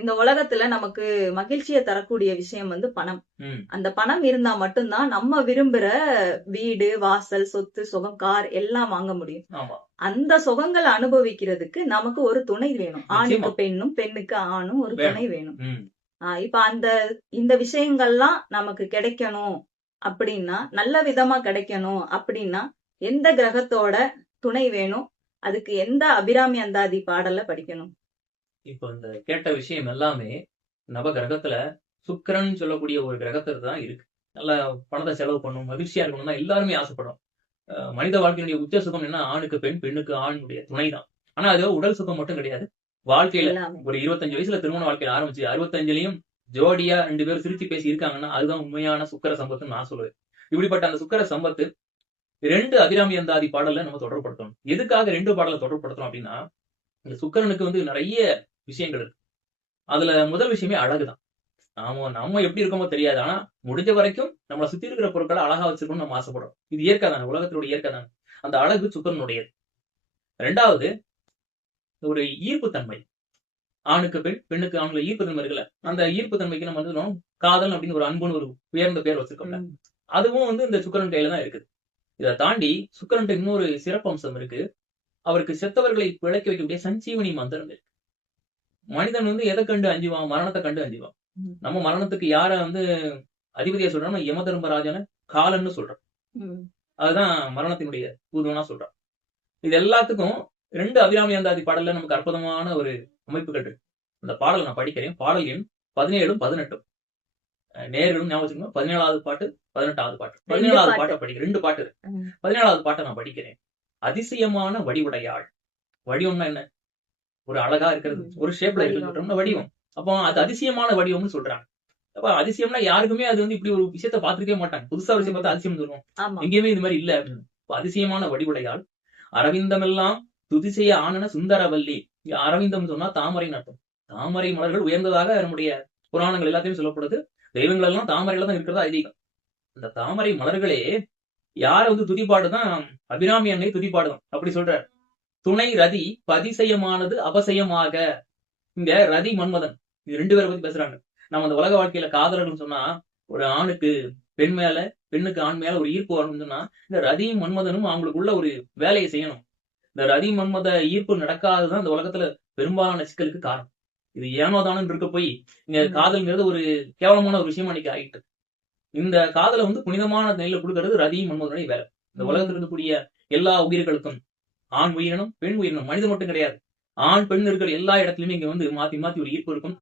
இந்த உலகத்துல நமக்கு மகிழ்ச்சியை தரக்கூடிய விஷயம் பணம். அந்த பணம் இருந்தா மட்டும்தான் நம்ம விரும்புற வீடு, வாசல், சொத்து, சுகம், கார் எல்லாம் வாங்க முடியும். அந்த சுகங்களை அனுபவிக்கிறதுக்கு நமக்கு ஒரு துணை வேணும். ஆணுக்கு பெண்ணும், பெண்ணுக்கு ஆணும் ஒரு துணை வேணும். இப்ப இந்த விஷயங்கள்லாம் நமக்கு கிடைக்கணும் அப்படின்னா, நல்ல விதமா கிடைக்கணும் அப்படின்னா, எந்த கிரகத்தோட துணை வேணும்? அதுக்கு எந்த அபிராமி அந்தாதி பாடல படிக்கணும்? இப்போ இந்த கேட்ட விஷயம் எல்லாமே நவ கிரகத்துல சுக்கிரன் சொல்லக்கூடிய ஒரு கிரகத்துல தான் இருக்கு. நல்லா பணத்தை செலவு பண்ணணும், மகிழ்ச்சியா இருக்கணும் தான் எல்லாருமே ஆசைப்படும். மனித வாழ்க்கையினுடைய உச்ச சுகம் என்ன? ஆணுக்கு பெண், பெண்ணுக்கு ஆணுடைய துணை தான். ஆனா அது உடல் சுகம் மட்டும் கிடையாது. வாழ்க்கையில ஒரு 25 வயசுல திருமண வாழ்க்கையில ஆரம்பிச்சு 65லயும் ஜோடியா 2 பேரும் சிரிச்சு பேசி இருக்காங்கன்னா அதுதான் உண்மையான சுக்கர சம்பத்துன்னு நான் சொல்லுவேன். இப்படிப்பட்ட அந்த சுக்கர சம்பத்து 2 அபிராமி அந்தாதி பாடல்ல நம்ம தொடர்புபடுத்தணும். எதுக்காக 2 பாடலை தொடர்புபடுத்தணும் அப்படின்னா, இந்த சுக்கரனுக்கு நிறைய விஷயங்கள் இருக்கு. அதுல முதல் விஷயமே அழகுதான். நம்ம எப்படி இருக்கோமோ தெரியாது. ஆனா முடிஞ்ச வரைக்கும் நம்மளை சுத்தி இருக்கிற பொருட்களை அழகா வச்சிருக்கணும்னு நம்ம ஆசைப்படுறோம். இது இயற்கை தானே, உலகத்தினுடைய இயற்கை தானே. அந்த அழகு சுக்கரனுடையது. 2வது ஒரு ஈர்ப்பு தன்மை. ஆணுக்கு பெண், பெண்ணுக்கு ஆணுல ஈர்ப்பு தன்மை இருக்குல்ல, அந்த ஈர்ப்பு தன்மைக்கு நம்ம காதல் அப்படின்னு ஒரு அன்புன்னு ஒரு உயர்ந்த பேர் வச்சிருக்கோம்ல, அதுவும் இந்த சுக்கரன் கையில தான் இருக்குது. இதை தாண்டி சுக்கரன் இன்னொரு சிறப்பம்சம் இருக்கு. அவருக்கு செத்தவர்களை பிழைக்க வைக்கக்கூடிய சஞ்சீவனி மந்திரம் இருக்கு. மனிதன் எதை கண்டு அஞ்சுவான்? மரணத்தை கண்டு அஞ்சுவான். நம்ம மரணத்துக்கு யார அதிபதியா சொல்றோம்? யம தர்மராஜன காலன்னு சொல்றோம். அதுதான் மரணத்தினுடைய தூதுவனா சொல்றோம். இது எல்லாத்துக்கும் 2 அபிராமி அந்தாதி பாடல்ல நமக்கு அற்புதமான ஒரு அமைப்புகள் இருக்கு. அந்த பாடலை நான் படிக்கிறேன். பாடல் எண் 17, 18. நேர்களும் ஞாபகம் வச்சுக்கணும். 17வது பாட்டு, 18வது பாட்டு. 17வது பாட்டை படிக்கிறேன். 2 பாட்டு இருக்கு. 17வது பாட்டை நான் படிக்கிறேன். அதிசயமான வடிவுடையாள். வடிவம்னா என்ன? ஒரு அழகா இருக்கிறது, ஒரு ஷேப்ல இருக்கிறது வடிவம். அப்போ அது அதிசயமான வடிவம்னு சொல்றாங்க. அப்ப அதிசயம்னா யாருக்குமே அது இப்படி ஒரு விஷயத்த பார்த்திருக்கவே மாட்டாங்க. புதுசா ஒரு விஷயம் பார்த்தா அதிசயம் சொல்லுவோம். எங்கேயுமே இது மாதிரி இல்ல அப்படின்னு. அதிசயமான வடிவுடையாள் அரவிந்தமெல்லாம் துதிசெய்ய ஆனன சுந்தரவல்லி. அரவிந்தம் சொன்னா தாமரை அர்த்தம். தாமரை மலர்கள் உயர்ந்ததாக நம்முடைய புராணங்கள் எல்லாத்தையும் சொல்லப்படுது. தெய்வங்கள் எல்லாம் தாமரையில தான் இருக்கிறதா ஐதீகம். அந்த தாமரை மலர்களே யார துதிப்பாடுதான்? அபிராமி அன்னை துதிப்பாடுதான். அப்படி சொல்ற. துணை ரதி பதிசயமானது அபசயமாக. இங்க ரதி மன்மதன் இது 2 பேரை பத்தி பேசுறாங்க. நம்ம அந்த உலக வாழ்க்கையில காதலர்கள் சொன்னா, ஒரு ஆணுக்கு பெண் மேல, பெண்ணுக்கு ஆண் மேல ஒரு ஈர்ப்பு வரணும்னு சொன்னா, இந்த ரதியும் மன்மதனும் அவங்களுக்குள்ள ஒரு வேலையை செய்யணும். இந்த ரதி மன்மத ஈர்ப்பு நடக்காததான் இந்த உலகத்துல பெரும்பாலான சிக்கலுக்கு காரணம். இது ஏனோதானு இருக்க போய் இங்க காதல்ங்கிறது ஒரு கேவலமான ஒரு விஷயமா இன்னைக்கு ஆகிட்டு. இந்த காதலை புனிதமான நிலையில கொடுக்கறது ரதியும் மன்மதனுடைய வேலை. இந்த உலகத்தில் இருக்கக்கூடிய எல்லா உயிர்களுக்கும், ஆண் உயிரினம், பெண் உயிரினம், மனிதன் மட்டும் கிடையாது, ஆண் பெண் இருக்கிற எல்லா இடத்துலயுமே இங்க மாத்தி மாத்தி ஒரு ஈர்ப்பு இருக்கும்.